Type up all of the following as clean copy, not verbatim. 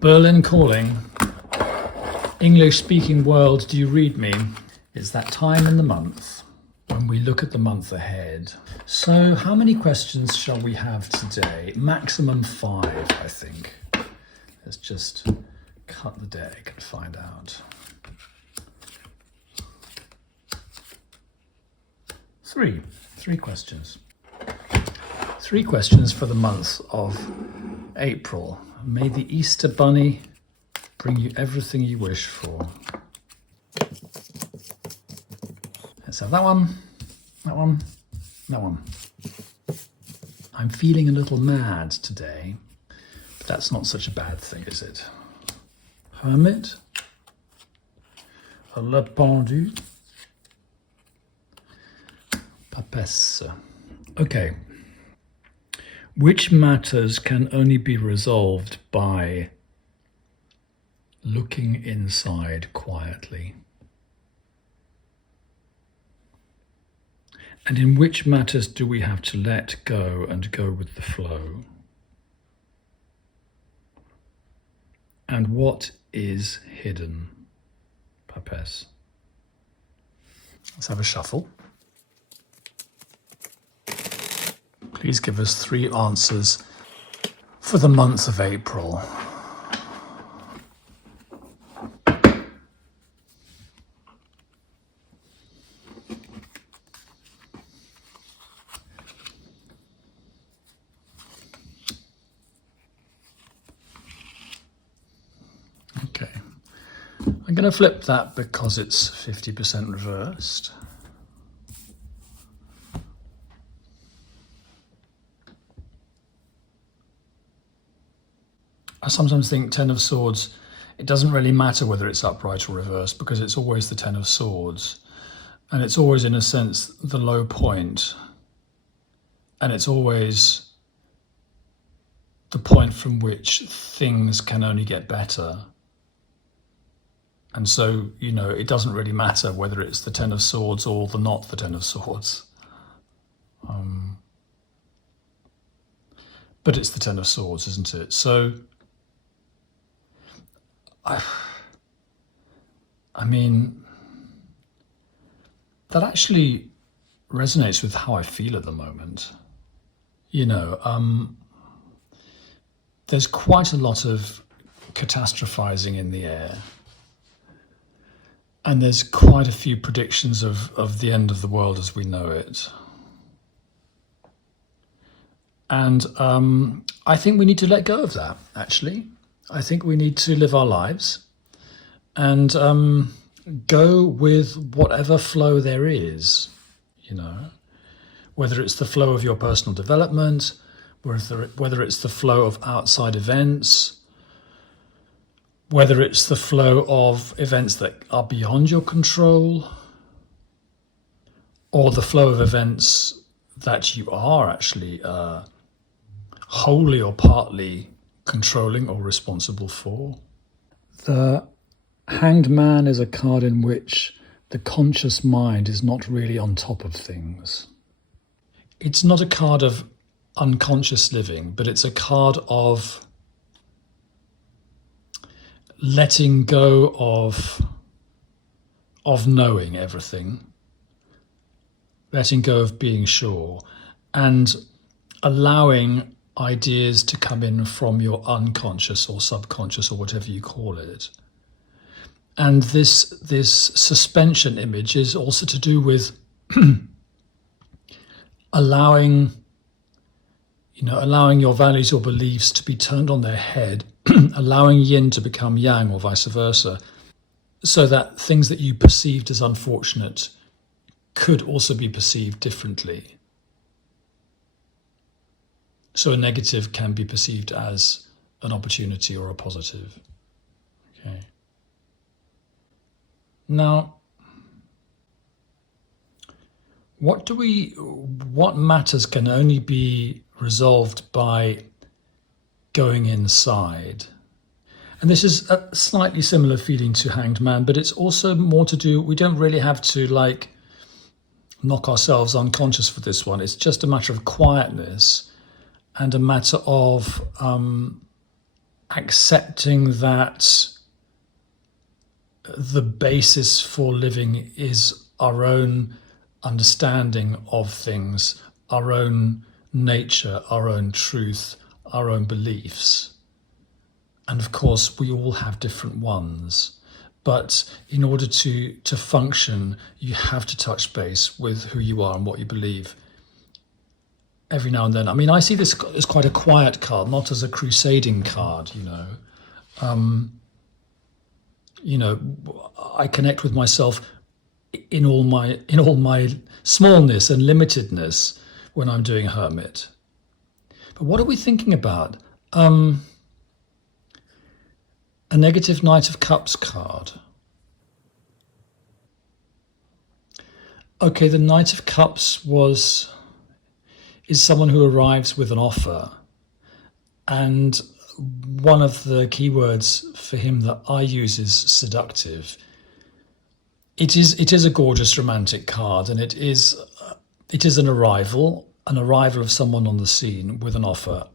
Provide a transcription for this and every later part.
Berlin calling. English-speaking world, do you read me? It's that time in the month when we look at the month ahead. So how many questions shall we have today? Maximum 5, I think. Let's just cut the deck and find out. 3 questions. 3 questions for the month of April. May the Easter Bunny bring you everything you wish for. Let's have that one, that one, that one. I'm feeling a little mad today, but that's not such a bad thing, is it? Hermit, le pendu, papesse. Okay. Which matters can only be resolved by looking inside quietly? And in which matters do we have to let go and go with the flow? And what is hidden? Papesse. Let's have a shuffle. Please give us 3 answers for the month of April. Okay. I'm going to flip that because it's 50% reversed. I sometimes think 10 of Swords, it doesn't really matter whether it's upright or reversed because it's always the 10 of Swords. And it's always, in a sense, the low point. And it's always the point from which things can only get better. And so, you know, it doesn't really matter whether it's the 10 of Swords or not the 10 of Swords. But it's the 10 of Swords, isn't it? So, I mean, that actually resonates with how I feel at the moment. You know, there's quite a lot of catastrophizing in the air. And there's quite a few predictions of the end of the world as we know it. And I think we need to let go of that, actually. I think we need to live our lives and go with whatever flow there is, you know, whether it's the flow of your personal development, whether it's the flow of outside events, whether it's the flow of events that are beyond your control, or the flow of events that you are actually wholly or partly controlling or responsible for. The Hanged Man is a card in which the conscious mind is not really on top of things. It's not a card of unconscious living, but it's a card of letting go of knowing everything, letting go of being sure, and allowing ideas to come in from your unconscious or subconscious or whatever you call it. And this suspension image is also to do with allowing your values or beliefs to be turned on their head, allowing yin to become yang or vice versa, so that things that you perceived as unfortunate could also be perceived differently. So a negative can be perceived as an opportunity or a positive. Okay. Now, what matters can only be resolved by going inside. And this is a slightly similar feeling to Hanged Man, but it's also more to do, we don't really have to knock ourselves unconscious for this one. It's just a matter of quietness and a matter of accepting that the basis for living is our own understanding of things, our own nature, our own truth, our own beliefs. And of course, we all have different ones. But in order to function, you have to touch base with who you are and what you believe every now and then. I mean, I see this as quite a quiet card, not as a crusading card, you know. I connect with myself in all my smallness and limitedness when I'm doing hermit. But what are we thinking about? A negative Knight of Cups card. Okay, the Knight of Cups is someone who arrives with an offer, and one of the keywords for him that I use is seductive. It is a gorgeous romantic card, and it is an arrival of someone on the scene with an offer.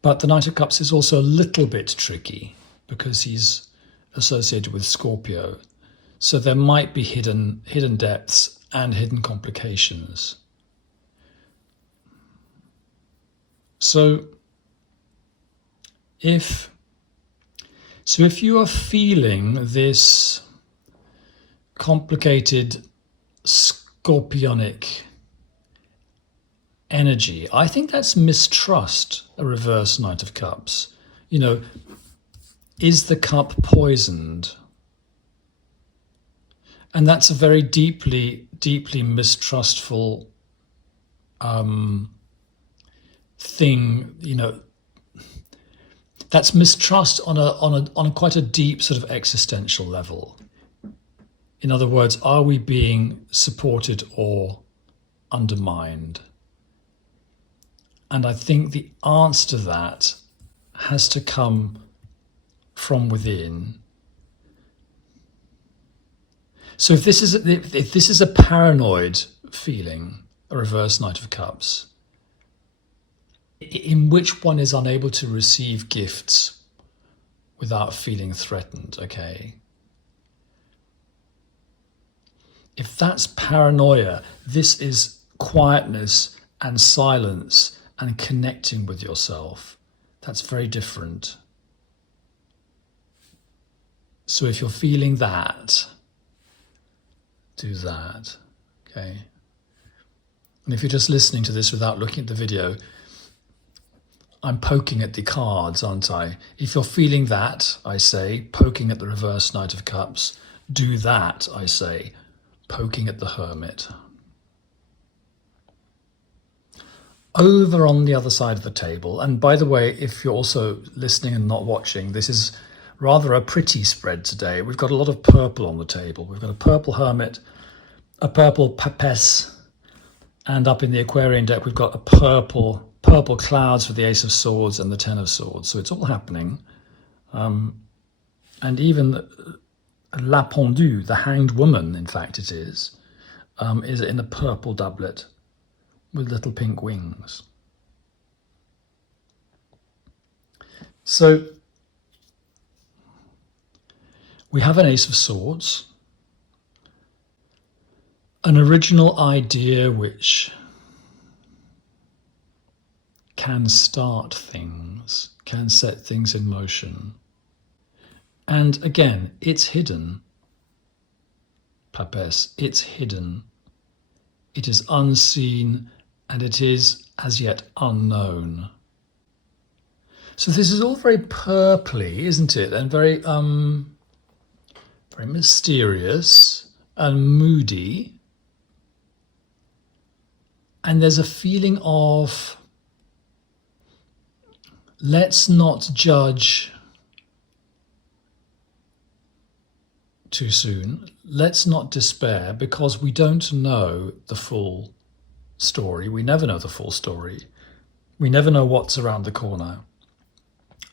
But the Knight of Cups is also a little bit tricky because he's associated with Scorpio. So there might be hidden depths and hidden complications. So if you are feeling this complicated scorpionic energy, I think that's mistrust, a reverse Knight of Cups. You know, is the cup poisoned? And that's a very deeply, deeply mistrustful thing, you know. That's mistrust on a quite a deep sort of existential level. In other words, are we being supported or undermined? And I think the answer to that has to come from within. So if this is a paranoid feeling, a reverse Knight of Cups, in which one is unable to receive gifts without feeling threatened, okay? If that's paranoia, this is quietness and silence and connecting with yourself. That's very different. So if you're feeling that, do that, okay? And if you're just listening to this without looking at the video, I'm poking at the cards, aren't I? If you're feeling that, I say, poking at the reverse Knight of Cups. Do that, I say, poking at the Hermit. Over on the other side of the table, and by the way, if you're also listening and not watching, this is rather a pretty spread today. We've got a lot of purple on the table. We've got a purple Hermit, a purple Papes, and up in the Aquarian deck, we've got a purple clouds for the Ace of Swords and the Ten of Swords. So it's all happening. And even La Pendue, the Hanged Woman, in fact it is in a purple doublet with little pink wings. So we have an Ace of Swords, an original idea which can start things, can set things in motion. And again, it's hidden. Papes, it's hidden. It is unseen and it is as yet unknown. So this is all very purpley, isn't it? And very mysterious and moody. And there's a feeling of, let's not judge too soon. Let's not despair, because we don't know the full story. We never know the full story. We never know what's around the corner.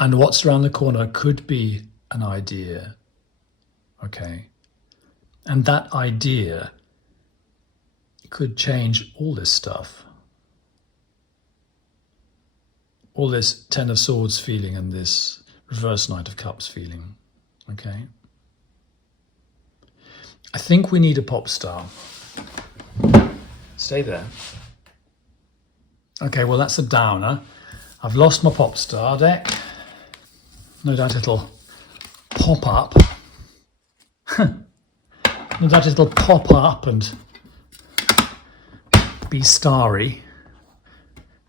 And what's around the corner could be an idea. Okay. And that idea could change all this stuff. all this Ten of Swords feeling and this reverse Knight of Cups feeling. Okay. I think we need a pop star. Stay there. Okay, well, that's a downer. I've lost my pop star deck. No doubt it'll pop up. No doubt it'll pop up and be starry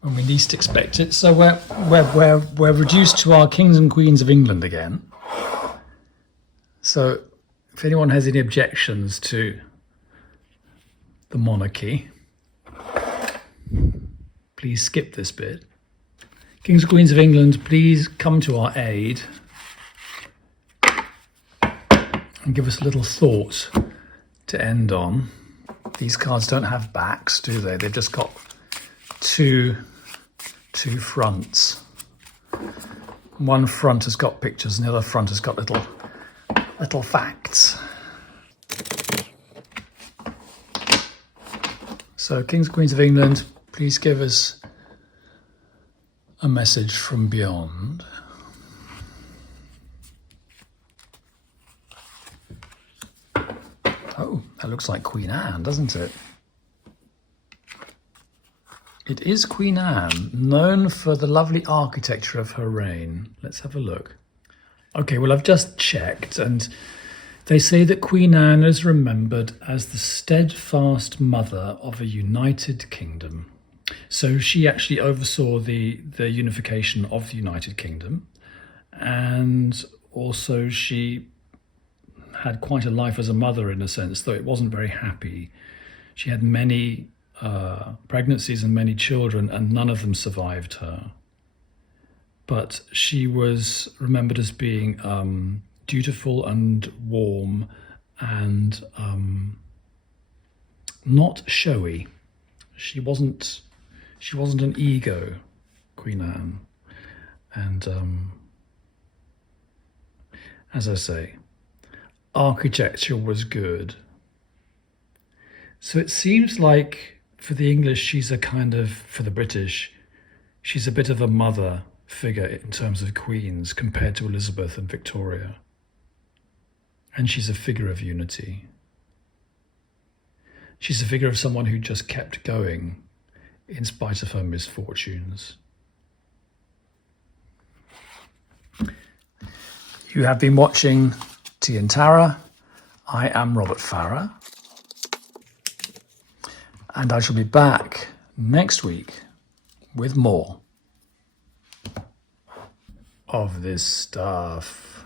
when we least expect it. So we're reduced to our kings and queens of England again. So if anyone has any objections to the monarchy, please skip this bit. Kings and queens of England, please come to our aid and give us a little thought to end on. These cards don't have backs, do they? They've just got two fronts. One front has got pictures and the other front has got little facts. So, Kings and Queens of England, please give us a message from beyond. Oh, that looks like Queen Anne, doesn't it? It is Queen Anne, known for the lovely architecture of her reign. Let's have a look. Okay, well, I've just checked, and they say that Queen Anne is remembered as the steadfast mother of a united kingdom. So she actually oversaw the unification of the United Kingdom, and also she had quite a life as a mother in a sense, though it wasn't very happy. She had many pregnancies and many children, and none of them survived her. But she was remembered as being dutiful and warm and not showy. She wasn't an ego, Queen Anne. And as I say, architecture was good. So it seems like for the English, she's a kind of, for the British, she's a bit of a mother figure in terms of queens compared to Elizabeth and Victoria. And she's a figure of unity. She's a figure of someone who just kept going in spite of her misfortunes. You have been watching Tea and Tara. I am Robert Farrer. And I shall be back next week with more of this stuff.